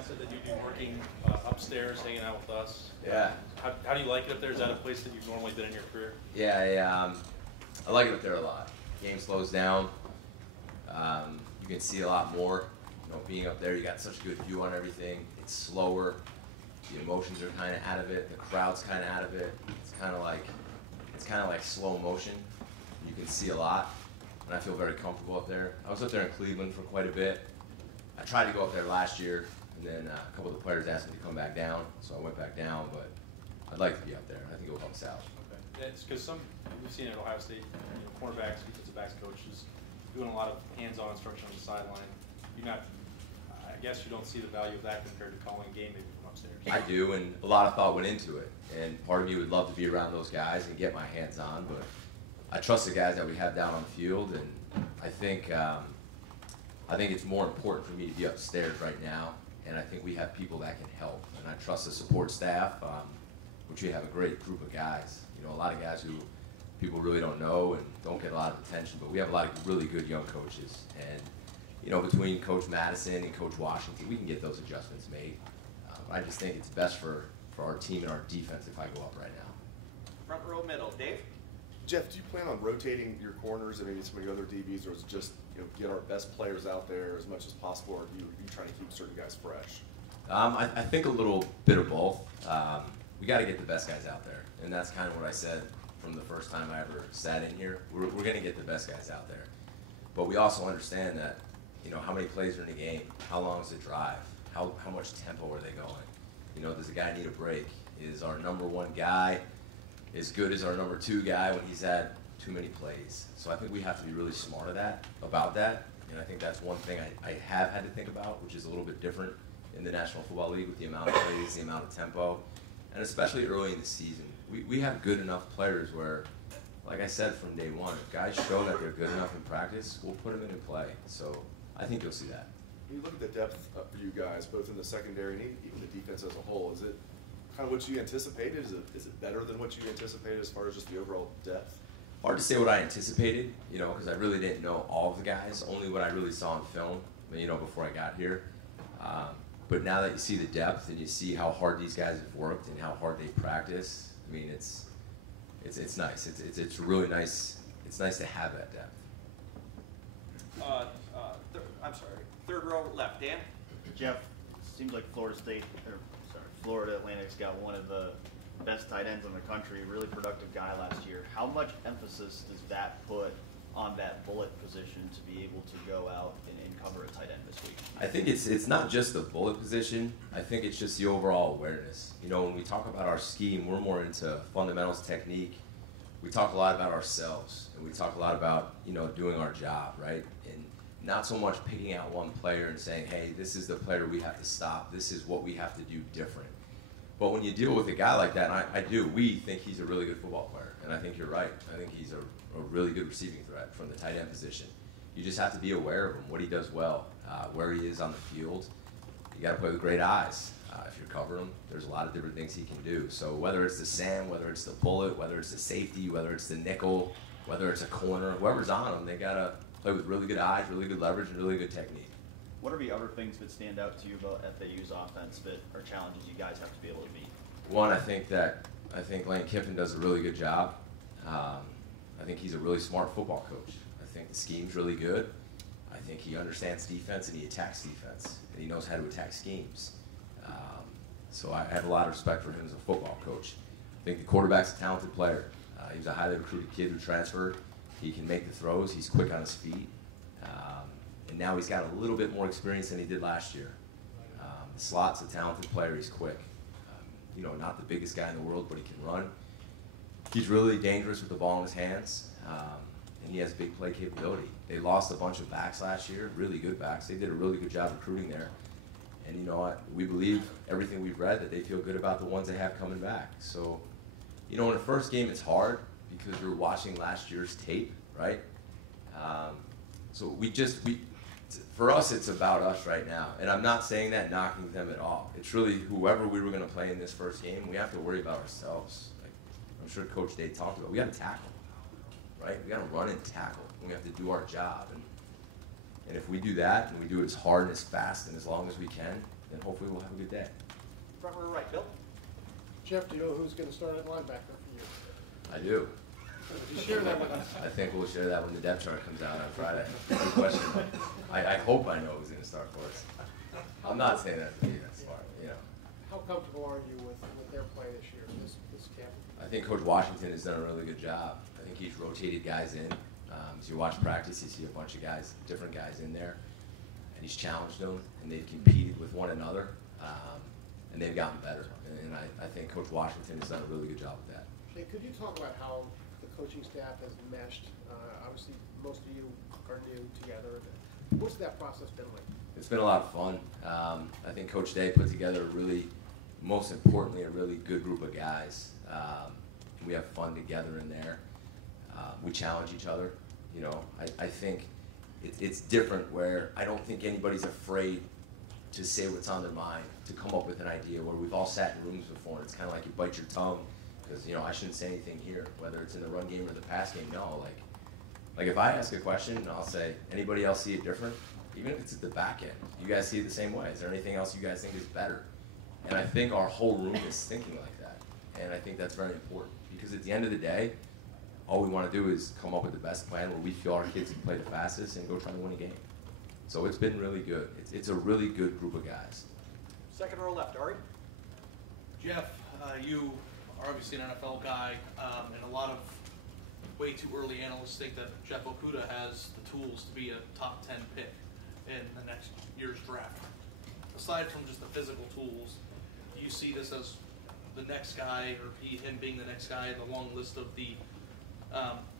mindset that you'd be working upstairs, hanging out with us. Yeah. How do you like it up there? Is that a place that you've normally been in your career? Yeah, I like it up there a lot. Game slows down. You can see a lot more. You know, being up there, you got such a good view on everything. It's slower. The emotions are kind of out of it. The crowd's kind of out of it. It's kind of like slow motion. You can see a lot, and I feel very comfortable up there. I was up there in Cleveland for quite a bit. I tried to go up there last year, and then a couple of the players asked me to come back down, so I went back down. But I'd like to be up there. I think it will help us out. Okay. It's because we've seen it at Ohio State, cornerbacks, defensive backs coaches doing a lot of hands-on instruction on the sideline. I guess you don't see the value of that compared to calling a game maybe from upstairs. I do, and a lot of thought went into it. And part of me would love to be around those guys and get my hands on, but I trust the guys that we have down on the field, and I think it's more important for me to be upstairs right now, and I think we have people that can help, and I trust the support staff, which we have a great group of guys. You know, a lot of guys who people really don't know and don't get a lot of attention, but we have a lot of really good young coaches, and you know, between Coach Madison and Coach Washington, we can get those adjustments made. I just think it's best for our team and our defense if I go up right now. Front row middle, Dave. Jeff, do you plan on rotating your corners and maybe some of the other DBs, or is it just get our best players out there as much as possible, or are you trying to keep certain guys fresh? I think a little bit of both. We got to get the best guys out there, and that's kind of what I said from the first time I ever sat in here. We're going to get the best guys out there, but we also understand that how many plays are in a game, how long is the drive, how much tempo are they going? Does a guy need a break? Is our number one guy as good as our number two guy when he's had too many plays? So I think we have to be really smart about that. And I think that's one thing I have had to think about, which is a little bit different in the National Football League with the amount of plays, the amount of tempo, and especially early in the season. We have good enough players where, like I said from day one, if guys show that they're good enough in practice, we'll put them in play. So I think you'll see that. When you look at the depth for you guys, both in the secondary and even the defense as a whole, is it kind of what you anticipated? Is it better than what you anticipated as far as just the overall depth? Hard to say what I anticipated, because I really didn't know all of the guys, only what I really saw in film, before I got here. But now that you see the depth and you see how hard these guys have worked and how hard they practice, I mean, it's nice. It's really nice. It's nice to have that depth. I'm sorry. Third row left, Dan. Jeff, it seems like Florida Atlantic's got one of the best tight ends in the country, really productive guy last year. How much emphasis does that put on that bullet position to be able to go out and cover a tight end this week? I think it's not just the bullet position. I think it's just the overall awareness. When we talk about our scheme, we're more into fundamentals, technique. We talk a lot about ourselves, and we talk a lot about doing our job, right? And not so much picking out one player and saying, hey, this is the player we have to stop. This is what we have to do different. But when you deal with a guy like that, and we think he's a really good football player, and I think you're right. I think he's a really good receiving threat from the tight end position. You just have to be aware of him, what he does well, where he is on the field. You got to play with great eyes. If you're covering him, there's a lot of different things he can do. So whether it's the Sam, whether it's the bullet, whether it's the safety, whether it's the nickel, whether it's a corner, whoever's on him, they got to play with really good eyes, really good leverage, and really good technique. What are the other things that stand out to you about FAU's offense that are challenges you guys have to be able to meet? One, I think Lane Kiffin does a really good job. I think he's a really smart football coach. I think the scheme's really good. I think he understands defense and he attacks defense, and he knows how to attack schemes. So I have a lot of respect for him as a football coach. I think the quarterback's a talented player. He's a highly recruited kid who transferred. He can make the throws. He's quick on his feet. And now he's got a little bit more experience than he did last year. The slot's a talented player. He's quick. Not the biggest guy in the world, but he can run. He's really dangerous with the ball in his hands, and he has big play capability. They lost a bunch of backs last year, really good backs. They did a really good job recruiting there. And you know what? We believe everything we've read that they feel good about the ones they have coming back. So, in the first game it's hard because you're watching last year's tape, right? So for us, it's about us right now. And I'm not saying that knocking them at all. It's really whoever we were going to play in this first game, we have to worry about ourselves. Like I'm sure Coach Day talked about, we got to tackle, right? We got to run and tackle. We have to do our job. And if we do that, and we do it as hard and as fast and as long as we can, then hopefully we'll have a good day. Front row right, Bill. Jeff, do you know who's going to start at linebacker for you? I do. Would you share that with us? I think we'll share that when the depth chart comes out on Friday. Good question. I hope I know who's going to start for us. I'm not saying that to be that smart, you know. How comfortable are you with their play this year, this camp? I think Coach Washington has done a really good job. I think he's rotated guys in. As you watch practice, you see a bunch of guys, different guys in there, and he's challenged them, and they've competed with one another, and they've gotten better. And I think Coach Washington has done a really good job with that. Hey, could you talk about how the coaching staff has meshed? Obviously, most of you are new together. What's that process been like? It's been a lot of fun. I think Coach Day put together most importantly, a really good group of guys. We have fun together in there. We challenge each other. You know, I think it's different where I don't think anybody's afraid to say what's on their mind, to come up with an idea, where we've all sat in rooms before and it's kind of like you bite your tongue because, you know, I shouldn't say anything here, whether it's in the run game or the pass game. No, like if I ask a question and I'll say, anybody else see it different? Even if it's at the back end, you guys see it the same way. Is there anything else you guys think is better? And I think our whole room is thinking like that. And I think that's very important because at the end of the day, all we want to do is come up with the best plan where we feel our kids can play the fastest and go try to win a game. So it's been really good. It's a really good group of guys. Second row left, Ari. Jeff, you are obviously an NFL guy, and a lot of way too early analysts think that Jeff Okudah has the tools to be a top 10 pick in the next year's draft. Aside from just the physical tools, do you see this as the next guy, or him being the next guy in the long list of the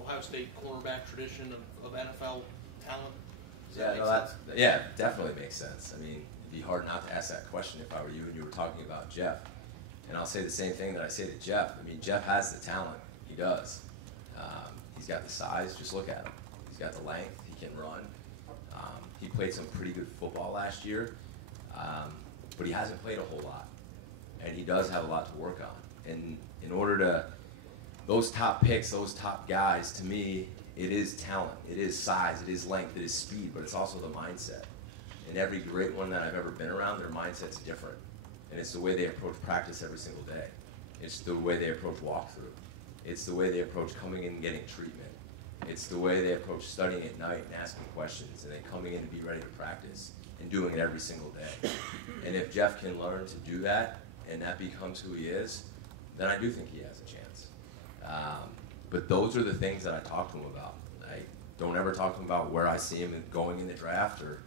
Ohio State cornerback tradition of NFL talent? Does that make sense? Yeah, definitely makes sense. I mean, it'd be hard not to ask that question if I were you and you were talking about Jeff. And I'll say the same thing that I say to Jeff. I mean, Jeff has the talent. He does. He's got the size. Just look at him. He's got the length. He can run. He played some pretty good football last year, but he hasn't played a whole lot. And he does have a lot to work on. And in order to, those top picks, those top guys, to me, it is talent, it is size, it is length, it is speed, but it's also the mindset. And every great one that I've ever been around, their mindset's different. And it's the way they approach practice every single day. It's the way they approach walkthrough. It's the way they approach coming in and getting treatment. It's the way they approach studying at night and asking questions and then coming in to be ready to practice and doing it every single day. And if Jeff can learn to do that and that becomes who he is, then I do think he has a chance. But those are the things that I talk to him about. I don't ever talk to him about where I see him going in the draft, or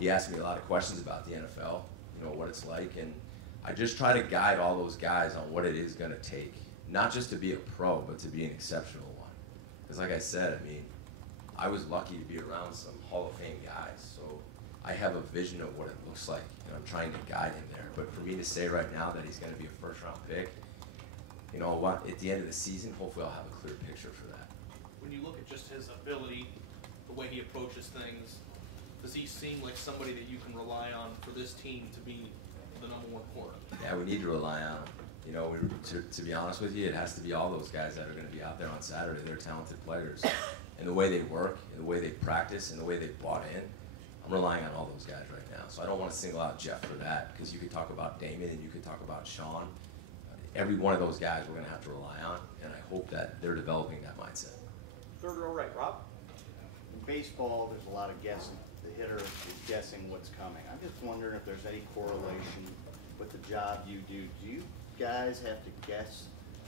he asks me a lot of questions about the NFL, you know, what it's like, and I just try to guide all those guys on what it is going to take, not just to be a pro, but to be an exceptional one. Because like I said, I mean, I was lucky to be around some Hall of Fame guys, so I have a vision of what it looks like, and I'm trying to guide him there. But for me to say right now that he's going to be a first-round pick, you know what, at the end of the season, hopefully I'll have a clear picture for that. When you look at just his ability, the way he approaches things, does he seem like somebody that you can rely on for this team to be the #1 corner? Yeah, we need to rely on him. You know, to be honest with you, it has to be all those guys that are going to be out there on Saturday. They're talented players. And the way they work, and the way they practice, and the way they bought in, I'm relying on all those guys right now. So I don't want to single out Jeff for that, because you could talk about Damon and you could talk about Sean. Every one of those guys we're going to have to rely on, and I hope that they're developing that mindset. Third row right, Rob. In baseball, there's a lot of guessing. The hitter is guessing what's coming. I'm just wondering if there's any correlation with the job you do. Do you guys have to guess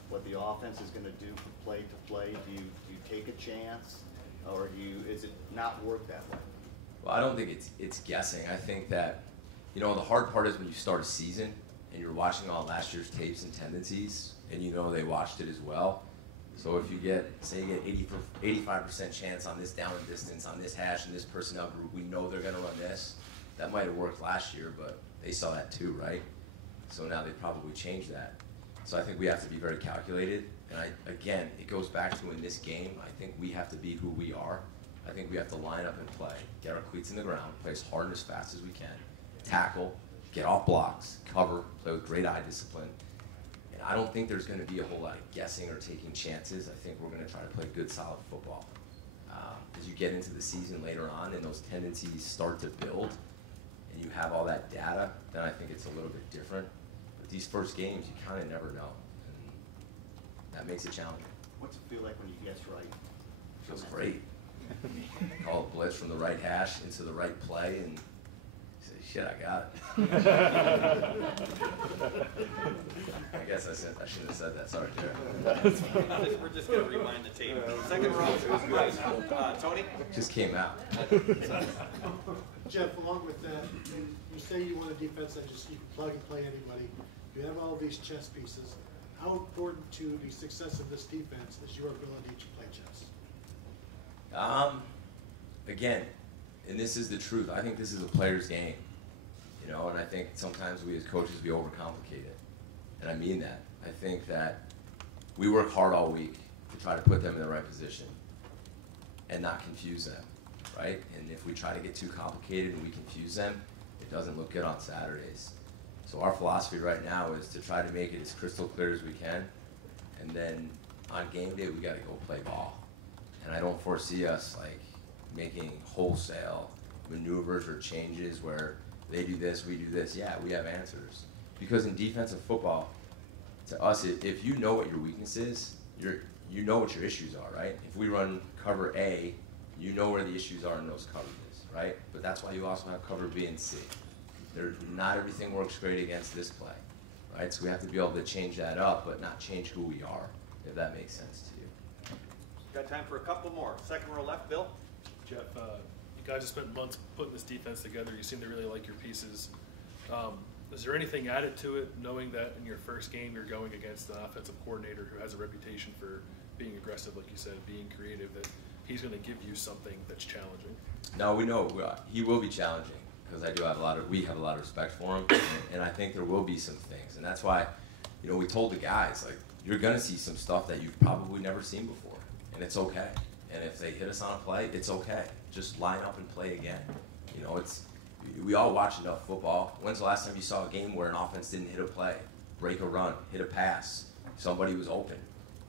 what the offense is going to do from play to play? Do you take a chance, or is it not work that way? Well, I don't think it's guessing. I think that, you know, the hard part is when you start a season and you're watching all last year's tapes and tendencies, and you know they watched it as well. So if you get, say you get 85% chance on this down and distance, on this hash, and this personnel group, we know they're going to run this. That might have worked last year, but they saw that too, right? So now they probably changed that. So I think we have to be very calculated. And again, it goes back to in this game, I think we have to be who we are. I think we have to line up and play, get our cleats in the ground, play as hard and as fast as we can, tackle, get off blocks, cover, play with great eye discipline. And I don't think there's going to be a whole lot of guessing or taking chances. I think we're going to try to play good, solid football. as you get into the season later on and those tendencies start to build and you have all that data, then I think it's a little bit different. But these first games, you kind of never know. And that makes it challenging. What's it feel like when you guess right? Feels great. Call a blitz from the right hash into the right play and say, shit, I got it. I guess I shouldn't have said that. Sorry, Jared. We're just going to rewind the tape. Second row, right. Tony? Just came out. Jeff, along with that, you say you want a defense that just you can plug and play anybody. You have all these chess pieces. How important to the success of this defense is your ability to play chess? Again, and this is the truth, I think this is a player's game, you know, and I think sometimes we as coaches, we overcomplicate it, and I mean that. I think that we work hard all week to try to put them in the right position and not confuse them, right? And if we try to get too complicated and we confuse them, it doesn't look good on Saturdays. So our philosophy right now is to try to make it as crystal clear as we can, and then on game day, we gotta go play ball. And I don't foresee us like making wholesale maneuvers or changes where they do this, we do this. Yeah, we have answers. Because in defensive football, to us, if you know what your weakness is, you know what your issues are, right? If we run cover A, you know where the issues are in those coverages, right? But that's why you also have cover B and C. Not everything works great against this play, right? So we have to be able to change that up, but not change who we are, if that makes sense to you. Got time for a couple more. Second row left, Bill? Jeff, you guys have spent months putting this defense together. You seem to really like your pieces. Is there anything added to it, knowing that in your first game you're going against an offensive coordinator who has a reputation for being aggressive, like you said, being creative, that he's going to give you something that's challenging? No, we know he will be challenging because we have a lot of respect for him, and I think there will be some things, and that's why, you know, we told the guys, like, you're going to see some stuff that you've probably never seen before, and it's okay. And if they hit us on a play, it's okay. Just line up and play again. You know, we all watch enough football. When's the last time you saw a game where an offense didn't hit a play, break a run, hit a pass, somebody was open?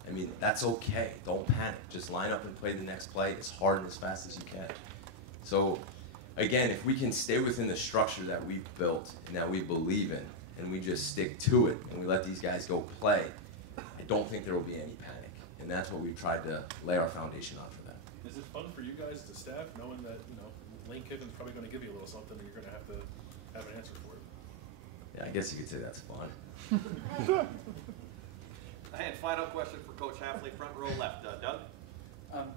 I mean, that's okay. Don't panic. Just line up and play the next play as hard and as fast as you can. So, again, if we can stay within the structure that we've built and that we believe in, and we just stick to it, and we let these guys go play, I don't think there will be any panic. And that's what we've tried to lay our foundation on for them. Is it fun for you guys, the staff, knowing that, you know, Lane Kiffin's probably going to give you a little something and you're going to have an answer for it? Yeah, I guess you could say that's fun. And final question for Coach Hafley, front row left. Doug?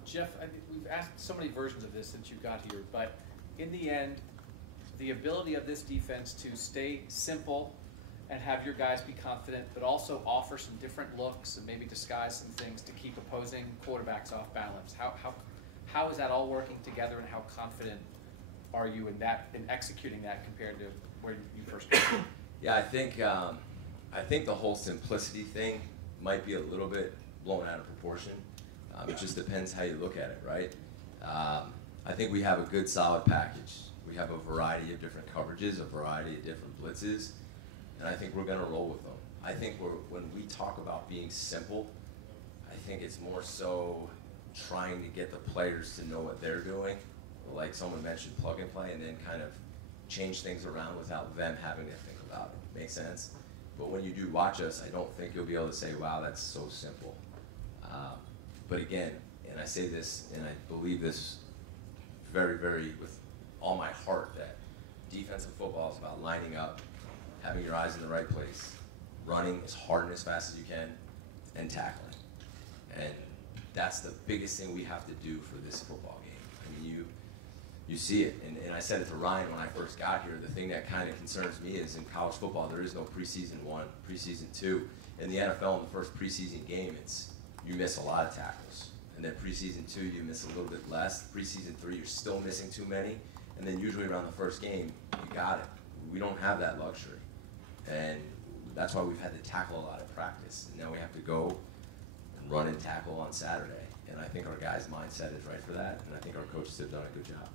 Jeff, we've asked so many versions of this since you got here, but in the end, the ability of this defense to stay simple and have your guys be confident, but also offer some different looks and maybe disguise some things to keep opposing quarterbacks off balance. How is that all working together, and how confident are you in executing that compared to where you first came? Yeah, I think the whole simplicity thing might be a little bit blown out of proportion. It just depends how you look at it, right? I think we have a good solid package. We have a variety of different coverages, a variety of different blitzes, and I think we're going to roll with them. I think when we talk about being simple, I think it's more so trying to get the players to know what they're doing, like someone mentioned, plug and play, and then kind of change things around without them having to think about it. Make sense? But when you do watch us, I don't think you'll be able to say, wow, that's so simple. But again, and I say this, and I believe this very, very with all my heart, that defensive football is about lining up, having your eyes in the right place, running as hard and as fast as you can, and tackling. And that's the biggest thing we have to do for this football game. I mean, you see it, and I said it to Ryan when I first got here, the thing that kind of concerns me is in college football, there is no preseason 1, preseason 2. In the NFL, in the first preseason game, you miss a lot of tackles. And then preseason 2, you miss a little bit less. Preseason 3, you're still missing too many. And then usually around the first game, you got it. We don't have that luxury. And that's why we've had to tackle a lot of practice. And now we have to go and run and tackle on Saturday. And I think our guys' mindset is right for that. And I think our coaches have done a good job.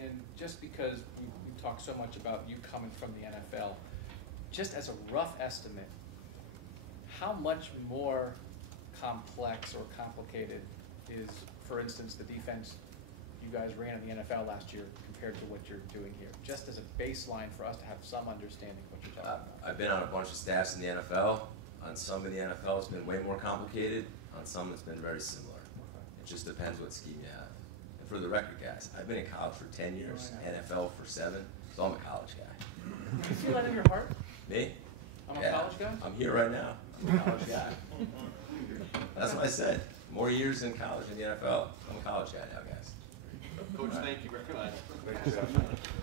And just because we talk so much about you coming from the NFL, just as a rough estimate, how much more complex or complicated is, for instance, the defense you guys ran in the NFL last year compared to what you're doing here? Just as a baseline for us to have some understanding of what you're talking about. I've been on a bunch of staffs in the NFL. On some in the NFL, it's been way more complicated. On some, it's been very similar. It just depends what scheme you have. And for the record, guys, I've been in college for 10 years, NFL for 7, so I'm a college guy. You feel that in your heart? Me? I'm a Yeah, college guy? I'm here right now. I'm a college guy. That's what I said. More years in college than the NFL. I'm a college guy now, guys. Coach, thank you very much. Thank you, Jeff.